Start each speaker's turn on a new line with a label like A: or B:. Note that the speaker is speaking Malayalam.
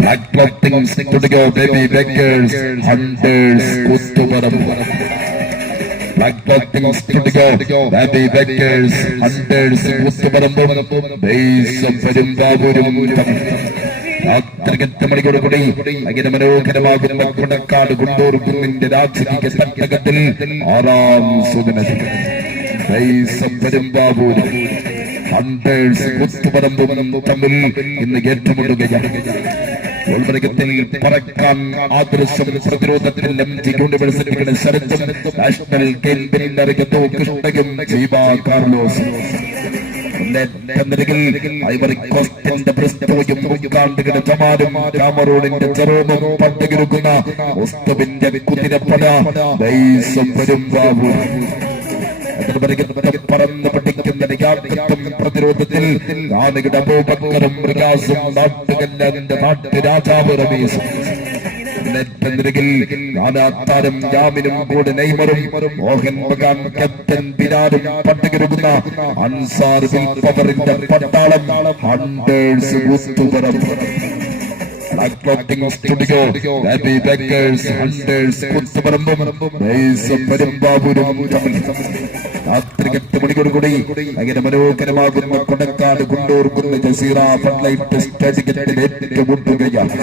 A: Black clothing studio baby bakers hunters Kuthuparamba clothing studio baby bakers hunters കുത്തുപറമ്പും ഫൈസം പെരുമ്പാവൂരും തമ്മിൽ. രാത്രി എട്ട് മണിയോട് കൂടി അങ്ങനെ മനോഹരമാകുന്ന കൊടക്കാട് കുണ്ടൂർ കുന്നിന്റെ രാജകീയ തട്ടകത്തിൽ ആറാം ഫൈസം പെരുമ്പാവൂരും ഹണ്ടേഴ്സ് കുത്തുപരമ്പും തമ്മിൽ ഇന്ന് ഏറ്റുമുട്ടുകയാണ്. ഉൾവൃഗത്തിൽ പറക്കാൻ പ്രതിരോധത്തിൽ കാർലോസ്. പെരുമ്പാവൂർ. പറന്ന് പഠിക്കുന്ന പ്രതിരോധത്തിൽ ആനയുടെ അബൂബക്കറും മൃഗാസും നാട്ടുകല്ലിന്റെ നാട്ടു രാജാവ് റമീസും ജാമിനും കൂടെ നെയ്മറും മോഹൻ ബഗാൻ ക്യാപ്റ്റൻ ബിരാരും പട്ടുകിരുന്ന അൻസാർ പവറിന്റെ പട്ടാളം ഹണ്ടേഴ്സ് Bakers, Hunters, കുത്തുപറമ്പും പെരുമ്പാവൂരും തമ്മിൽ രാത്രി എട്ട് മണിക്കൂർ കൂടി അങ്ങനെ മനോഹരമാകുന്ന കൊടക്കാട് കൊണ്ടോർക്കുന്ന കുന്ന് ജസീറ ഫൺലൈറ്റ് സ്റ്റേഡിയത്തിൽ ഏറ്റുമുട്ടുകയാണ്